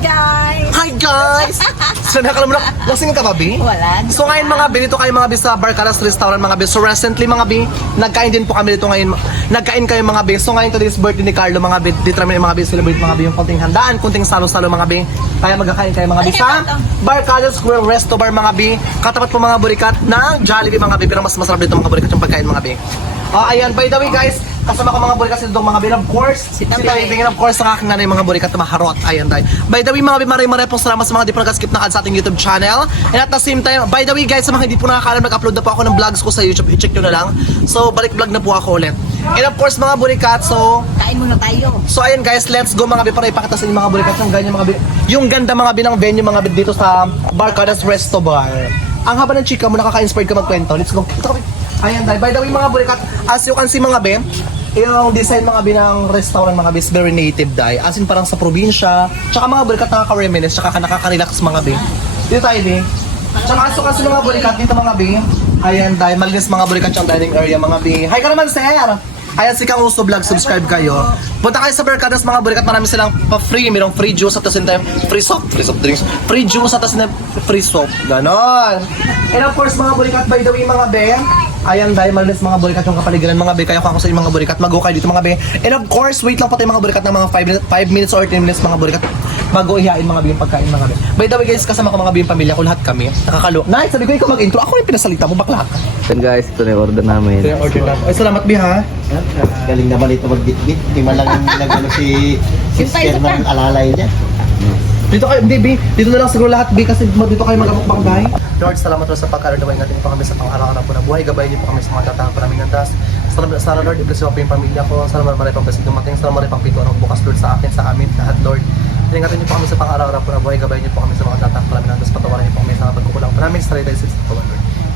guys! Hi guys! So nakalaman na, lasing ka ba, Bi? Wala. So ngayon mga Bi, dito kayo mga Bi sa Barcadas Restaurant mga Bi. So recently mga Bi, nagkain din po kami dito ngayon. Nagkain kayo mga Bi. So ngayon today's birthday ni Carlo mga Bi. Dito namin mga Bi celebrate mga Bi yung konting handaan, konting salo-salo mga Bi. Kaya magkakain kayo mga Bi sa Barcadas Grill Resto Bar mga Bi. Katapat po mga burikat ng Jollibee mga Bi. Pero mas masarap dito mga burikat yung pagkain mga Bi. Ayan, by the way guys, kasama ko mga burikat sa itong mga Bi. Of course, si Taibing of course sa aking nanay mga burikat na maharot. Ayan tayo. By the way mga Bi, maraming pong salamat sa mga di po nag-skip na sa ating YouTube channel. And at the same time, by the way guys, sa mga hindi po nakakaalam, nag-upload na po ako ng vlogs ko sa YouTube. I-check nyo na lang. So, balik vlog na po ako ulit. And of course mga burikat, so Kain muna tayo. So ayun guys, let's go mga Bi para ipakita sa inyo mga burikat yung ganyan mga Bi. Yung ganda mga Bi ng venue mga Bi dito sa Barcadas Resto Bar. Ang haba ng chika mo, nakaka-inspired ka magkwento. Let's go. Ito kami. Ayan tayo. By the way mga burikat, as you can see mga Bi, yung design mga Bi ng restaurant mga Bi is very native dahil. As in parang sa probinsya. Tsaka mga burikat nakaka-reminisce, tsaka nakaka-relax mga Bi. Dito tayo Bi. Tsaka as you can see mga burikat dito mga Bi. Ayan dahil malinis mga burikat yung dining area mga Bi. Hi ka naman sir! Ayan si Kang Uso Vlog, subscribe kayo. Punta kayo sa Barcadas mga burikat, marami silang pa-free. Mayroong free juice at the same time free soft drinks. Free juice at the same time free soap. Ganon. And of course mga burikat, by the way mga Be, ayan dahil malinis mga burikat yung kapaligiran mga Be. Kaya kung ako sa inyo mga burikat, mag-go kayo dito mga Be. And of course, wait lang po tayo mga burikat ng mga 5 minutes or 10 minutes mga burikat bago ihain mga Be yung pagkain mga Be. By the way guys, kasama ko mga Be yung pamilya ko, lahat kami. Nakakalo. Nice, sabi ko ikaw mag-intro. Ako yung pinasalita mo, bakla ka. Then guys, ito na yung order namin. Ito yung order natin. Ay, salamat Be ha. Galing naman ito magbitbit. Di man lang nagano si sister ng alalay niya. Dito kayo, hindi, Bi. Dito na lang siguro lahat, Bi, kasi dito kayo mag-amukbang dahil. Lord, salamat po sa pagkaroon natin po kami sa pang-araw-araw po na buhay. Gabayin niyo po kami sa mga tatang po namin ng das. Sana Lord, i-bless po yung pamilya ko. Sana marami pang blessing dumating. Sana marami pang pintuan bukas, Lord, sa akin, sa amin, lahat, Lord. Ingatan niyo po kami sa pang-araw-araw po na buhay. Gabayin niyo po kami sa mga tatang po namin ng das. Patawaran niyo po kami sa mga pagkukulang po namin. Straight tayo sa Lord.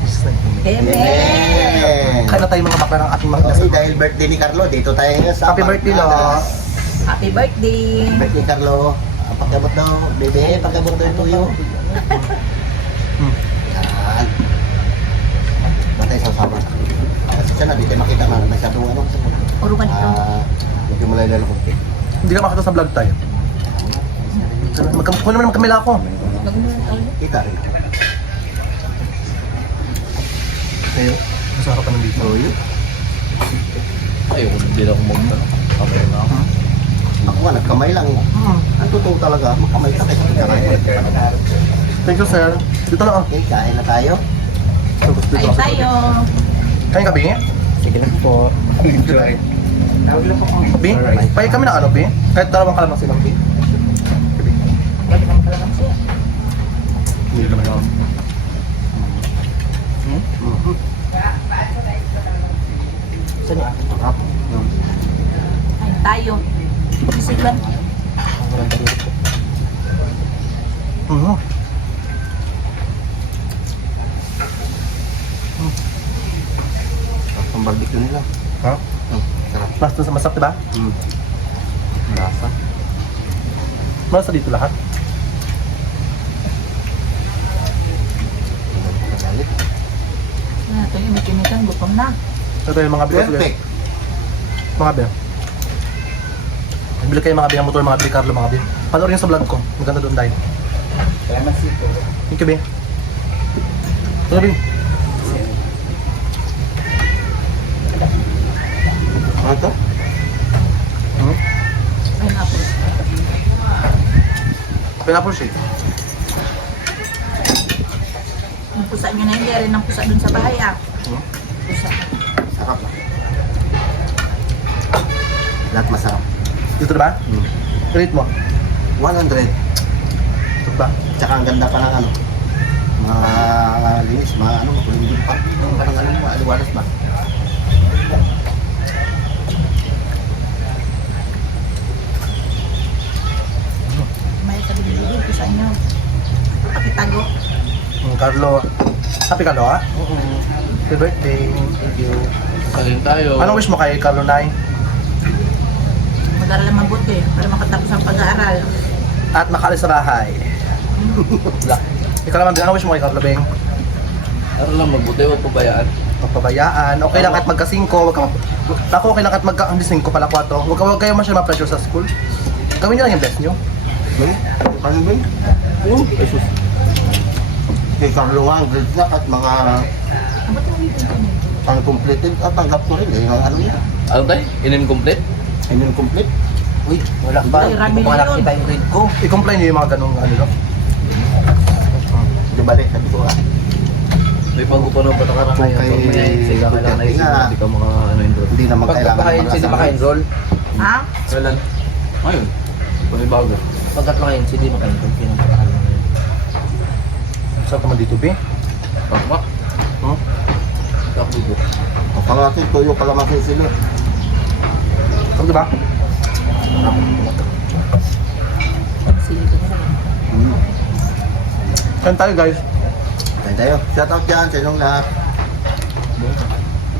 Jesus name. Amen. Kaya na tayo mga bakla ng ating mga Okay, dahil birthday ni Carlo, dito tayo ngayon sa Happy birthday, Lo. Happy birthday. Birthday Carlo. Pagkabot daw, bebe, pagkabot daw yung tuyo. Yan. Batay sa sama. Kasi siya na, di tayo makita na masyadong ano. Puro ka nito. Medyo malay-lalo ko. Hindi ka makita sa vlog tayo. Magkamukha naman kamila ako. Kita rin. Kayo, masarap ka nandito. Tuyo. Ayun, hindi na ako kamay na ako. Ako nga, nagkamay lang. Ang totoo talaga, makamay ka kasi kakain. Thank you, sir. Dito lang. Okay, kain na tayo. Kain tayo. Kain ka, Bi? Sige lang po. Bi? Pahay kami na ano, Bi? Kahit dalawang kalamansi lang, Bi. Lagi naman kalamansi. Hindi naman ako. Saan yan? Sarap. Kain tayo. Isiglan. Ang barbecue nila. Ha? Sarap. Mas doon sa masarap, diba? Lasa. Mas dito lahat. Magalit. Ito yung mikimikan. Gutom na. Ito yung mga Bi. Perfect. Mga Bi. Bili kayo mga Bi ng motor, mga Bi Carlo, mga Bi. Panoorin niyo sa vlog ko. Maganda doon dahil. Salamat sito. Thank you, Bi. Ito, Bi. Ano to? Pineapple. Pineapple shake. Yung pusa nyo na hindi rin ang pusa dun sa bahay Pusa. Sarap. Lahat masarap. Dito diba? Rate mo. 100. Ito ba? Tsaka ang ganda pa ng ano. Mga linis, mga ano, makulimlim pa. Parang ano mo, aliwalas ba? May sabi nilili. Pusa nyo. Pakitago. Carlo. Happy Carlo, ha? Happy birthday. Thank you. Kain tayo. Anong wish mo kay Carlo, Nay? Mag-aral ang mabuti para makatapos ang pag-aaral. At makaalis sa bahay. Ikaw naman din, anong wish mo kay Carlo, Beng? Ano lang, magbuti o pabayaan. Magpabayaan. Okay lang kahit magka-5, wag ka ako okay lang kahit magka-5 pala 4. Huwag kayo masyadong ma-pressure sa school. Gawin niyo lang yung best niyo. Ben? Ano Ben? Oh, Jesus. Kay Carlo nga, ang grade na at mga Ba't mo ulitin ko nito? uncompleted at tanggap ko rin eh. Ang ano niya, Ano tayo? Incomplete? incomplete. Uy, wala ba? Ay, Rami Hindi ko na yun. nakita yung grade ko. I-complain niyo yung mga ganong ano no? Di balik, sabi ko May pagkupuno pa takarang Kung ngayon. kay Sila kailangan na isip Nga. hindi ka maka ano enroll. hindi naman Pag kailangan maka- hindi maka-enroll, Ha? Kailan? Ngayon. Panibago. pagkat maka-enroll, hindi maka-enroll. Pinapakalan mo yun. Saan ka man dito, be? Pakmak. Hmm? Takbo ko. O pangatin, tuyo pala masin sila. Saan diba? Sili ko na lang. Saan tayo, guys? Tayo tayo. Shout out dyan sa inyong lahat.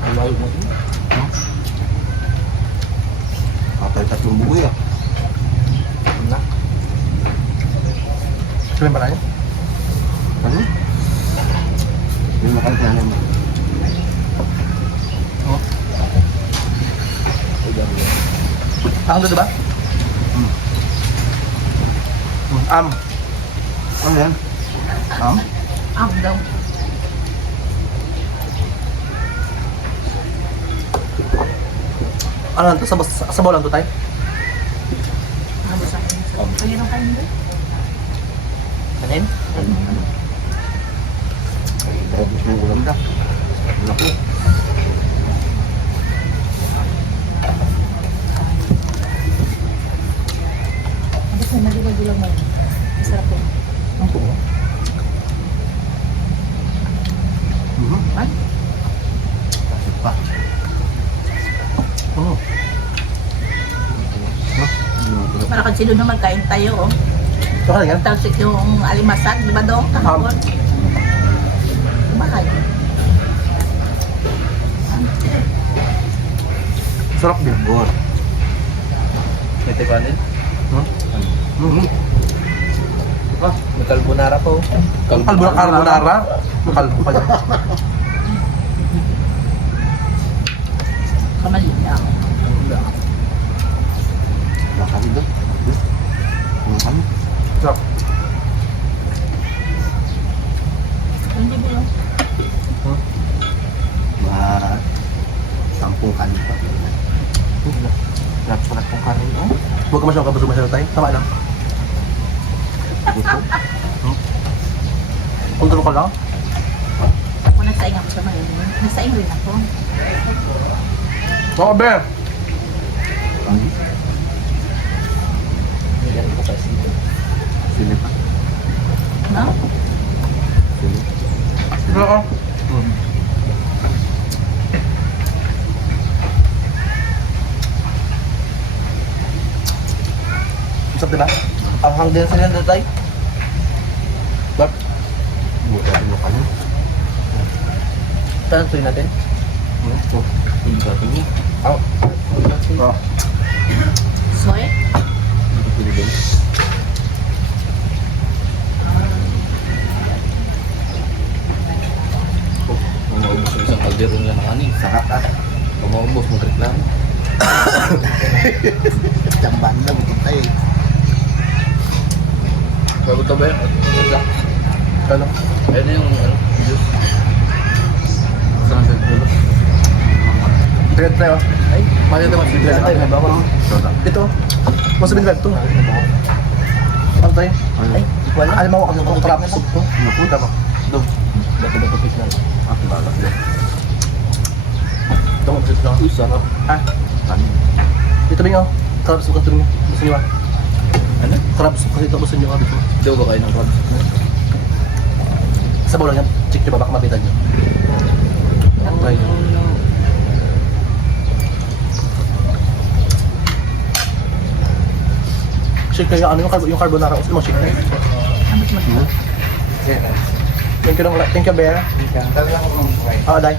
Ang layo mo. Kapay tatlong buhay ah. Sabihin pa tayo? Ano? Yung makantahan mo. Oh. Ang doon, diba? Ano yan? Daw. Ano lang to? Sa bowl lang to tayo? Ano sa akin? Ayun ang kain doon. Kanin? Ay, grabe yung ulam na. Laki. Basta naliwag-ulang mo yun. Masarap yun. Ang po. Ay, Bakit pa? Oh. malakad sila naman kain tayo, oh. Ito ka na yan? Tapos yung alimasag, di ba doon? Kahapon. Mahal. Sarap din. Bor. May tipanin? Ah, may carbonara po. Carbonara? Kalbo pa dyan. Kamali na ako. Wala kami doon. Wala kami. Sarap. Hindi ba yun? Mga 10 kanin pa. Sarap pong kanin, oh. Huwag ka masyadong kabusog masyadong tayo. Tama lang. Gusto? Kontrol ka lang. Ako nagsaing ako sa mga yun. Nagsaing rin ako. Oo, be. Hindi ko pa sila. Sili pa. No? Sili. Ito ako. Sarap diba? Ang hanggang sila na tayo. Sarap. Buka yung kanin. Saan tuloy natin? Ito. Hindi ka tingin. Oh. Oh. Soy? Hindi pili din. Kung maubos yung isang kaldero nila ng kanin. Sarap ah. Kung maubos, magreklamo. Jamban na bukit tayo eh. Bago ito ba yun? Wala. Ano? Ayun na yung ano, juice. Saan ang dulo? Tingnan tayo. Ay, Mali ito mas bigla ay, may bawang. Ito. Mas bigla ito. Ano tayo? Ay, di ko alam. Alam mo ang crab soup to? Napunta mo. Ito. Bato-bato fish na. Ah, balat din. Ito mo soup to. Uy, sarap. Ah, Kanin. ito ba yung crab soup ka ito niyo? Gusto niyo ba? Ano? Crab soup kasi ito gusto niyo ka dito. Daw ba kayo ng crabs? Sa bowl lang yan. Check niyo ba baka mabita niyo? Try niyo. Shake kayo ano yung carbonara. Gusto mo shake kayo? Ambot mo. Thank you, Bear. Kami lang ako ng Ah, Day.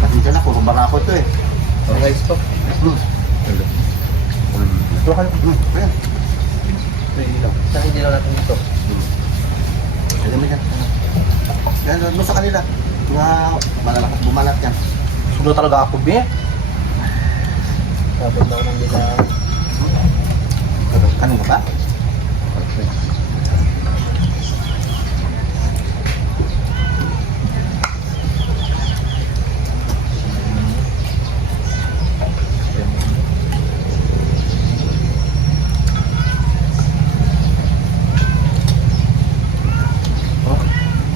Pasensya na, puro barako ito eh. rice po. Hello. Ito kayo. Ayan. Saan hindi lang natin dito? Alam mo yan. Yan, mo sa kanila. Nga malalakas bumalat yan. Sundo talaga ako, Be. Tapos daw nang nila. Ano? Ano ka ba?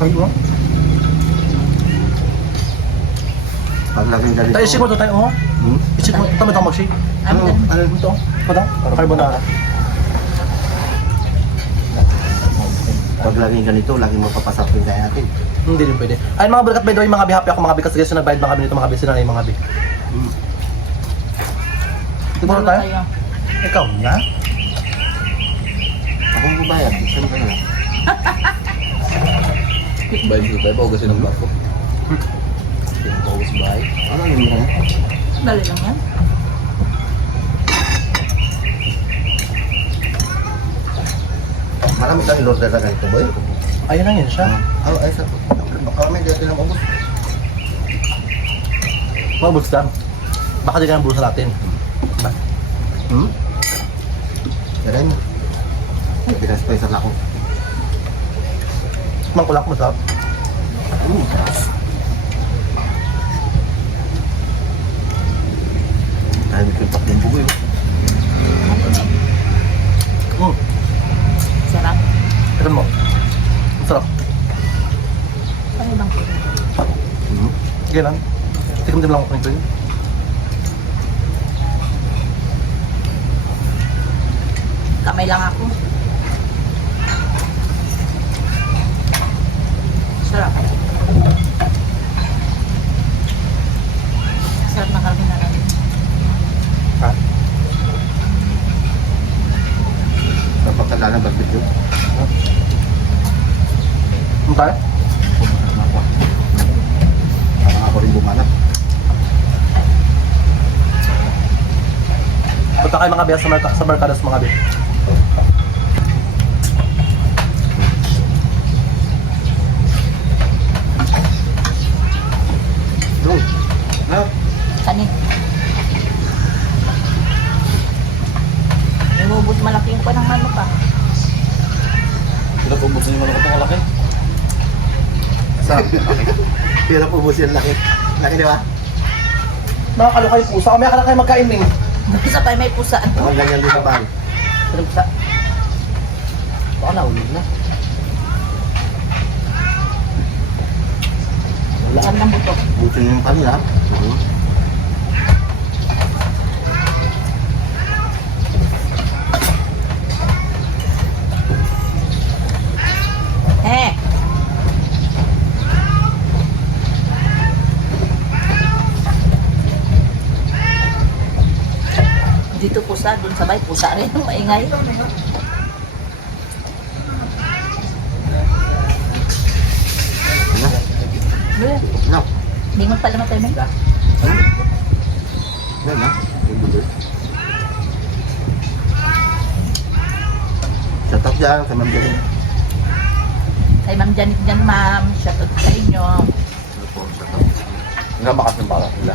Ay, mo. Pag laging ganito. Tayo, isip mo to tayo, oh. Hmm? Isip mo, tama tama mag-shake. Ano? Ano ito? Pada? Carbonara. Pag laging ganito, laging mapapasapin kaya natin. Hindi rin pwede. Ay, mga balikat, by the way, mga happy ako, mga kasi guys, nagbayad mga nito, mga sila na yung mga Hmm. Siguro tayo? Ikaw na? Ako mo bayad, siyempre na. Bahay si tayo, paugasin ng bako. Paugas bahay. Ano yung mga? Dali lang yan. Marami kang in-order na ganito, boy. Ayun lang yan siya. Ay, sa baka may dati ng ubos. Mga bulsa lang. Baka di ka ng bulsa natin. Diba? Hmm? Kaya mo. May pinaspicer na ako. Mangkulak mo sa. Kaya may pimpak ng bugoy. Sarap. Tignan mo. Ang sarap. Ano bang kaya? Hmm? Sige lang. Tikam-tim lang ako nito yun. Kamay lang ako. Sarap. Sarap na karne na lang. Ha? Sa pagkala ng barbecue. Ano tayo? Parang ako rin bumanap. Punta kayo mga biya sa Barcadas mga biya. Doon. Na. Kanin. May mubot malaking pa ng ano pa. Sila paugasin yung mga kalaki. Sa hirap ubos yan laki. Laki di ba? Nakakaloka yung pusa. Kamaya ka na kayo magkain eh. Sa pa may pusaan to. Ang ganyan din sa bahay. Ano pusa? Baka nahulog na. Saan ng buto? Buto yung kanila. Eh. Dito pusa, dun sa bay, pusa rin. Maingay. Wala. No. Lingon pala matay may. Yan na. Shout out dyan sa Ma'am Janet. Kay Ma'am Janet dyan, ma'am. Shout out sa inyo. Nga bakas ng para nila.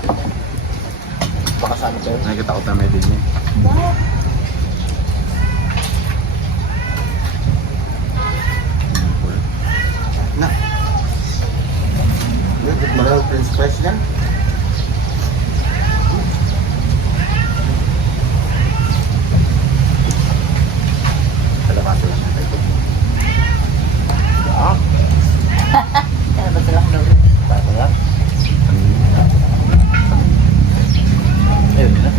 Bakas ano tayo? Nakikita ko tayo din niya. Ba? Na. Yan, maral Prince Fresh yan. Kalabasa lang natin ito. Kaya ba silang daw? Bata lang. Ayun na.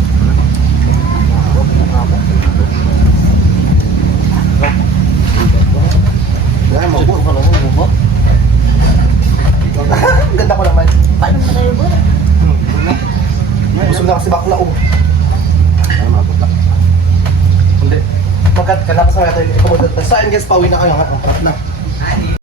Yan, mabuo ka lang. Mabuo. Ang ganda ko naman. Paano na kayo ba? Busog na kasi bakla oh. Ano mabot lang. Hindi. Magkat ka na kasama natin. Ikaw mo. Basta guys, pauwi na kayo. Na.